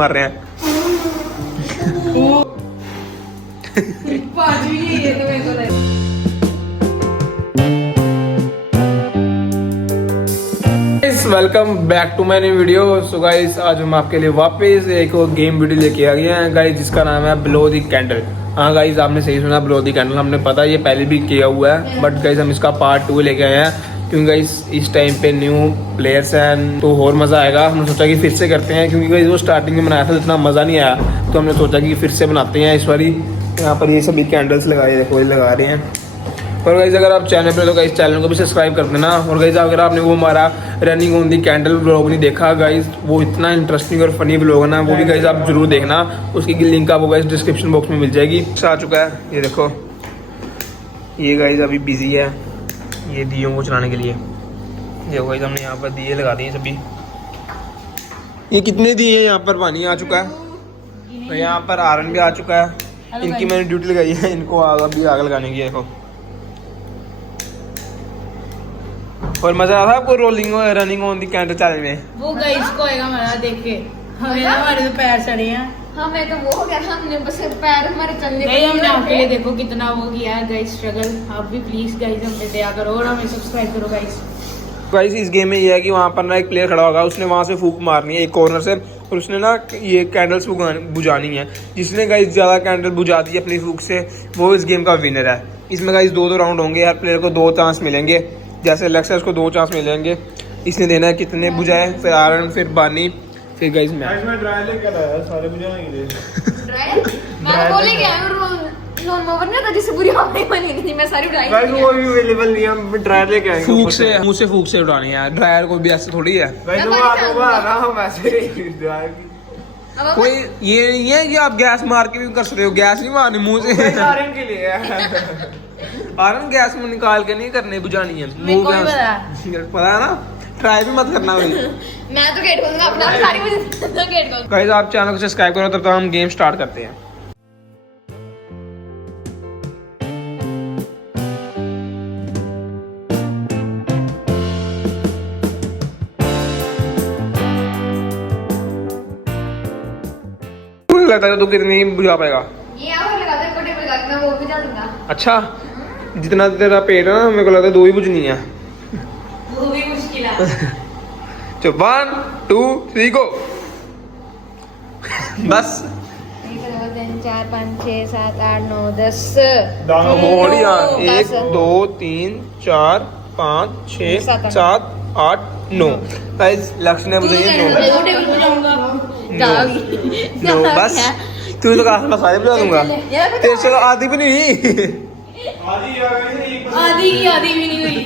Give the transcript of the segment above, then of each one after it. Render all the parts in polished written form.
मार रहे हैं। Welcome back to my new video. So guys आज हम आपके लिए वापस एक और गेम वीडियो लेके आ गए हैं गाइस, जिसका नाम है ब्लो द कैंडल। हाँ गाइस, आपने सही सुना, ब्लो द कैंडल। हमने पता है ये पहले भी किया हुआ है, बट गाइस हम इसका पार्ट 2 लेके आए हैं क्योंकि गाइस इस टाइम पे न्यू प्लेयर्स हैं तो और मज़ा आएगा। हमने सोचा कि फिर से करते हैं क्योंकि गाइस वो स्टार्टिंग में बनाया था, इतना मज़ा नहीं आया, तो हमने सोचा कि फिर से बनाते हैं इस बारी। यहाँ पर ये सभी कैंडल्स लगाए, देखो ये लगा रहे हैं। और गाइस अगर आप चैनल पे तो गाइस चैनल को भी सब्सक्राइब कर देना। और गाइस अगर आपने वो हमारा running on the candle blog नहीं देखा गाइस, वो इतना इंटरेस्टिंग और फनी ब्लॉग है ना, वो भी गाइस आप जरूर देखना। उसकी लिंक आपको गाइस डिस्क्रिप्शन बॉक्स में मिल जाएगी। आ चुका है ये देखो, ये गाइस अभी बिजी है ये दियों को चलाने के लिए। देखो गाइस हमने यहाँ पर दिए लगा दिए सभी। ये कितने दिए यहाँ पर पानी आ चुका है, तो यहाँ पर आयरन भी आ चुका है। इनकी मैंने ड्यूटी लगाई है, इनको अभी आग लगाने की। देखो और मजा आ रहा है आपको rolling running on the candle challenge में? वो गाइस को आएगा मजा देख के। हमारे तो पैर सड़े हैं। हमें तो वो हो गया, हमने बस पैर हमारे चलने नहीं, हमने आपके लिए देखो कितना वो किया है गाइस स्ट्रगल। आप भी प्लीज गाइस हम पे दया करो और हमें सब्सक्राइब करो गाइस। गाइस इस गेम में ये है कि वहाँ पर ना एक प्लेयर खड़ा होगा, उसने वहाँ से फूंक मारनी है एक कॉर्नर से, और उसने ना ये कैंडल्स बुझानी है। जिसने गाइस ज़्यादा कैंडल बुझा दी अपनी फूंक से, वो इस गेम का विनर है। इसमें गाइस 2-2 राउंड होंगे, हर प्लेयर को 2 चांस मिलेंगे। जैसे लेक्स है उसको 2 चांस मिलेंगे, इसने देना है कितने बुझाए, फिर आयरन, फिर बानी, फिर गाइस मैं ड्राई लेके आया सारे बुझाएंगे। मैं बोले क्या लॉन मोवर ना था जिससे बुरी हवाएं बनी थी, मैं सारी ड्राई गाइस वो भी अवेलेबल नहीं है, हम ड्राई लेके आएंगे। फूंक से मुंह से फूंक से उड़ानी है, ड्रायर को भी ऐसे थोड़ी है। गाइस वो आ रहा हम ऐसे ही ड्राई कोई ये नहीं है कि आप गैस मार के भी कर सकते हो, गैस नहीं मारनी मुंह से। आयरन के लिए है। आयरन गैस में निकाल के नहीं करनी, बुझानी है। पता है ना, ट्राई भी मत करना भाई। मैं तो गेट खोलूंगा अपना, सारी मुझे तो गेट खोल। गाइस आप चैनल को सब्सक्राइब करो, तब तक हम गेम स्टार्ट करते हैं। मुझे लगता है तो कितनी बुझा पाएगा। ये और लगा दे, कोटे पे लगा, मैं वो भी डाल दूंगा। अच्छा जितना तेरा पेट है ना, मेरे को लगता है 2 ही बुझनी है। वो भी मुश्किल है। चलो 1 2 3 गो। बस 1 2 3 4 5 6 7 8 9 10 होड़ी 1 2 3 4 5 6 7 8 9। गाइस लक्ष्य ने मुझे ये टेबल पे जाऊंगा। नो बस तू तो कहा सारे बुला दूंगा, तेरे से आधी भी नहीं। आधी भी नहीं हुई।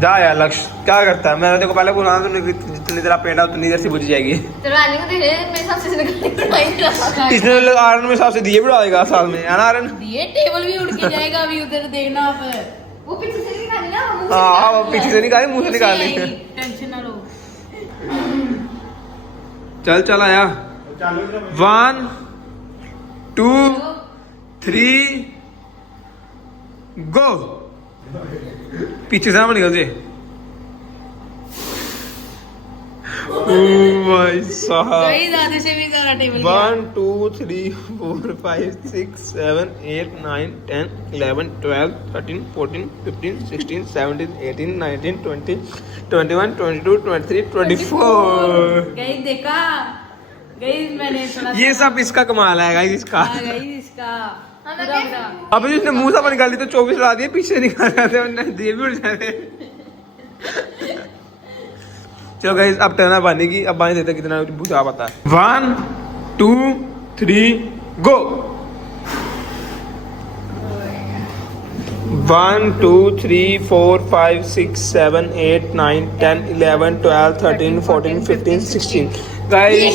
जा यार लक्ष्य, क्या करता है? मैंने देखो पहले बोला था जितनी तेरा पेट है उतनी देर से बुझ जाएगी। तो रानी को दे दे, मेरे हिसाब से निकल। इसने आयरन में हिसाब से दिए बढ़ा देगा साल में, है ना आयरन? ये टेबल भी उड़ के जाएगा अभी, उधर देखना आप। वो पीछे से निकाली ना, वो मुंह से हाँ वो पीछे से निकाले, मुंह से निकाले। टेंशन ना लो। चल चल आया। 1 2 3 गो। पीछे से ना निकल जे। भाई साहब, गाइस आधे से भी ज्यादा टेबल 1 2 3 4 5 6 7 8 9 10 11 12 13 14 15 16 17 18 19 20 21 22 23 24। गाइस देखा, गाइस मैंने थोड़ा ये सब इसका कमाल है गाइस, इसका। गाइस इसका हमें पूरा क्या? पूरा। अबे जिसने मुंह से निकाल दी तो 24 ला दिए, पीछे निकाल जाते वरना दिए भी उड़ जाते। चलो गाइस अब टर्न है बानी की, अब बानी देखते कितना बुझा पाता है। 1 2 3 गो। 1 2 3 4 5 6 7 8 9 10 11 12 13 14 15 16। गाइस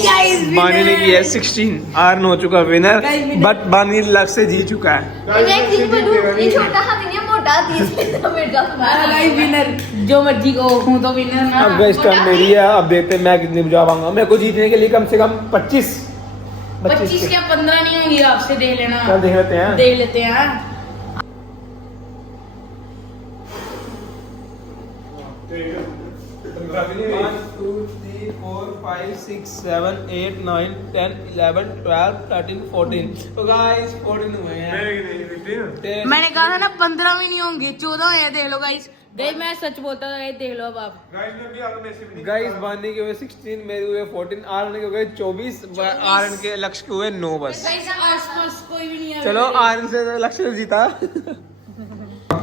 बानी ने किया 16, आर्न हो चुका विनर, बट बानी लक से जीत चुका है। मैं एक चीज बोलूं, ये छोटा हाथी नहीं है, मोटा हाथी है। मेरे का गाइस विनर जो मर्जी को हूं तो विनर ना। अब गाइस टर्न मेरी है, अब देखते हैं मैं कितनी बुझा पाऊंगा। मेरे को जीतने के लिए कम से कम 25 क्या 15 नहीं होंगी आपसे, देख लेना। चल देख लेते हैं। देख लेते हैं। 1 2 3 4 5 6 7 8 9 10 11 12 13 14 तो गाइस 14 हुए हैं मैंने कहा था ना 15 भी नहीं होंगे, 14 है। देख लो गाइस, मैं सच बोलता था, देख लो अब आप। गाइस बानी के हुए 16, मेरे हुए 14, आर्यन के हुए 24, आर्यन के लक्ष्य के हुए 9 बस। आसपास कोई भी नहीं है। चलो आर्यन से लक्ष्य जीता।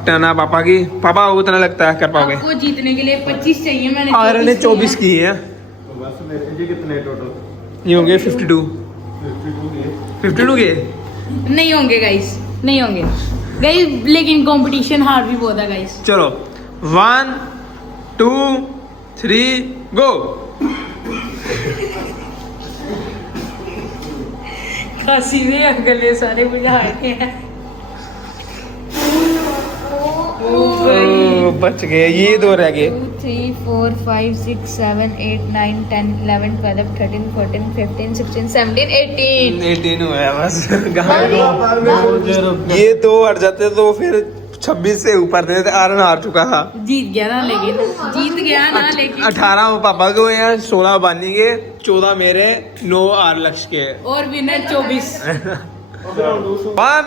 टना पापा की, पापा उतना लगता है कर पाओगे? आपको जीतने के लिए 25 चाहिए, मैंने आर्यन ने 24 की है। तो बस मेरे ये कितने टोटल? ये होंगे 52 के नहीं होंगे गाइस, नहीं होंगे गाइस, लेकिन कंपटीशन हार भी बहुत है गाइस। चलो 1 2 3 गो। काशी में अगले सारे बुझा के हैं। बच गए, ये दो रह गए। 2 3 4 5 6 7 8 9 10 11 12 13 14 15 16 17 18 18 हुआ है बस। ये दो हट जाते तो फिर 26 से ऊपर थे। आर्यन हार चुका था। जीत गया ना, लेकिन जीत गया ना, लेकिन 18 पापा के हुए हैं, 16 बानी के, 14 मेरे, 9 आर लक्ष्य के। और विनर 24। 1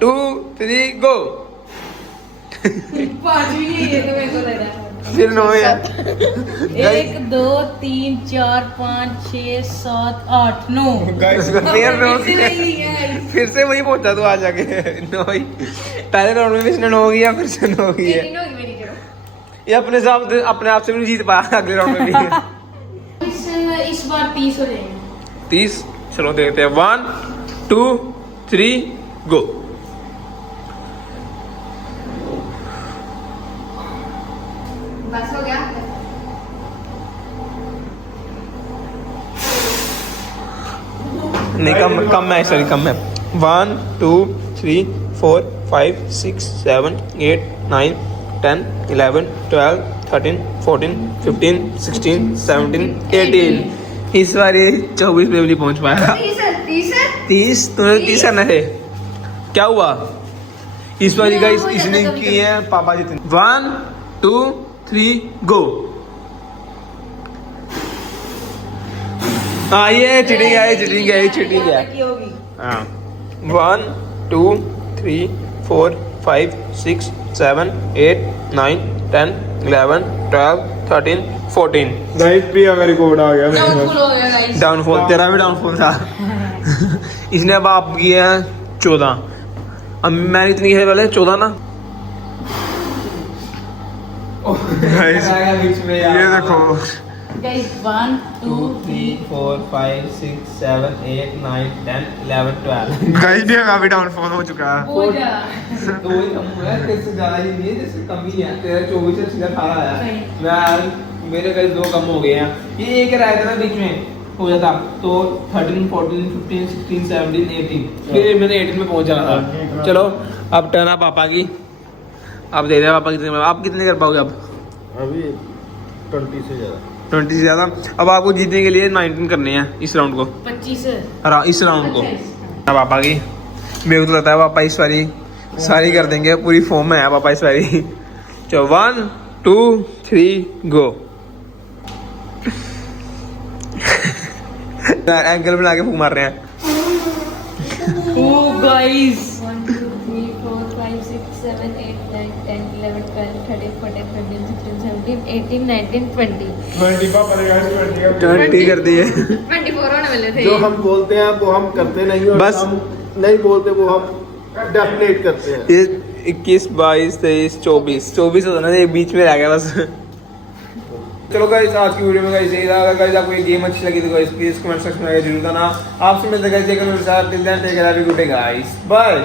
2 3 गो। 5 भी नहीं है तो मेरे को लग रहा है। फिर 9 है। 1 2 3 4 5 6 7 8 9। फिर से वही पहुंचा तो आ जाके 9 ही। पहले राउंड में भी इसने 9 किया, फिर से 9 किया। तीनों की मेरी करो। ये अपने आप से भी नहीं जीत पाया अगले राउंड में भी। इस बार 30 हो जाएंगे। 30। चलो देखते हैं 1 2 3 गो। बस हो गया। नहीं कम है, सॉरी कम है। 1 2 3 4 5 6 7 8 9 10 11 12 13 14 15 16 17 18। इस बार ये 24 पे भी नहीं पहुंच पाया। 30 तूने 30 करना है। क्या हुआ इस बार? गाइस इसने की है पापा जितने। 1 2 3 गो। हाँ ये चिटिंग है, चिटिंग है, चिटिंग है। हाँ 1 2 3 4 5 6 7 8 9 10 11 12 13 14। गाइस भी अगर रिकॉर्ड आ गया मेरे डाउनफॉल पास। हो गया गाइस। डाउनफॉल, तेरा भी डाउनफॉल था। इसने अब आप किए हैं 14। अब मैंने इतनी है पहले 14 ना। गाइस ये देखो गाइस 1 2 3 4 5 6 7 8 9 10 11 12। गाइस भी काफी डाउनफॉल हो चुका है। बहुत ज्यादा। दो ही कम हुआ है, तेरे से ज्यादा ही नहीं है, तेरे से कम ही है। तेरा 24 से सीधा 18 आया। सही। मैं मेरे कई 2 कम हो गए हैं। ये एक रहा था ना बीच में हो जाता तो 13 14 15 16 17 18, फिर मैंने 18 में पहुंच जाना था। चलो अब टर्न है पापा की। अब दे दे पापा कितने, आप कितने कर पाओगे अब? अभी 20 से ज्यादा। 20 से ज्यादा। अब आपको जीतने के लिए 19 करने हैं इस राउंड को, 25। इस राउंड को। पापा की मेरे को तो लगता है पापा इस बारी सारी कर देंगे, पूरी फॉर्म में है पापा इस बारी। चलो 1 2 3 गो। एंगल बना के फूक मार रहे हैं। ओ गाइस 1 2 3 4 5 6 7 8 9 10 11 12 13 14 15 16 17 18 19 20 20 पापा ने गाइस 20 कर दिए। 24 होने वाले थे। जो हम बोलते हैं वो हम करते नहीं, और बस। हम नहीं बोलते वो हम डेफिनेट करते हैं। ये 21 22 23 24 होता ना, ये बीच में रह गया बस। चलो गाइस आज की वीडियो में गाइस यही था। अगर गाइस आपको ये गेम अच्छी लगी तो गाइस प्लीज कमेंट सेक्शन में जरूर बताना। आपसे मिलते हैं guys, take care guys, bye.